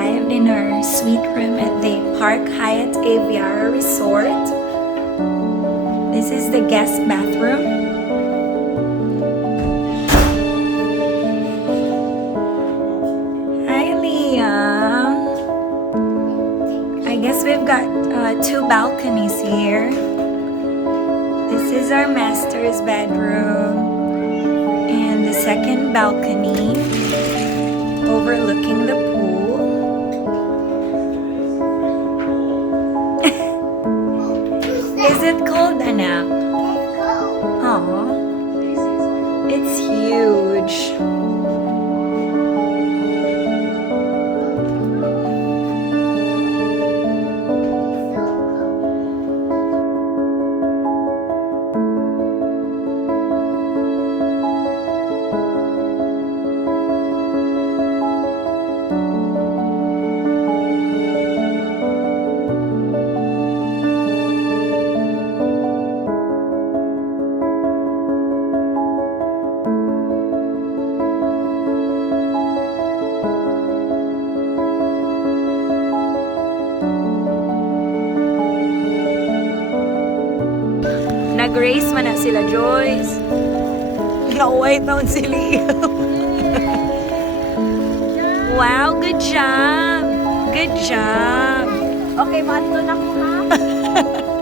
arrived in our suite room at the Park Hyatt Aviara Resort. This is the guest bathroom. Hi, Liam. I guess we've got two balconies here. This is our master's bedroom and the second balcony overlooking the pool. Is it cold, anak? Aww. It's huge. Nag-race man na sila, Joyce. Na-white down si Liam. Wow, good job. Good job. Okay, mato na ko ha.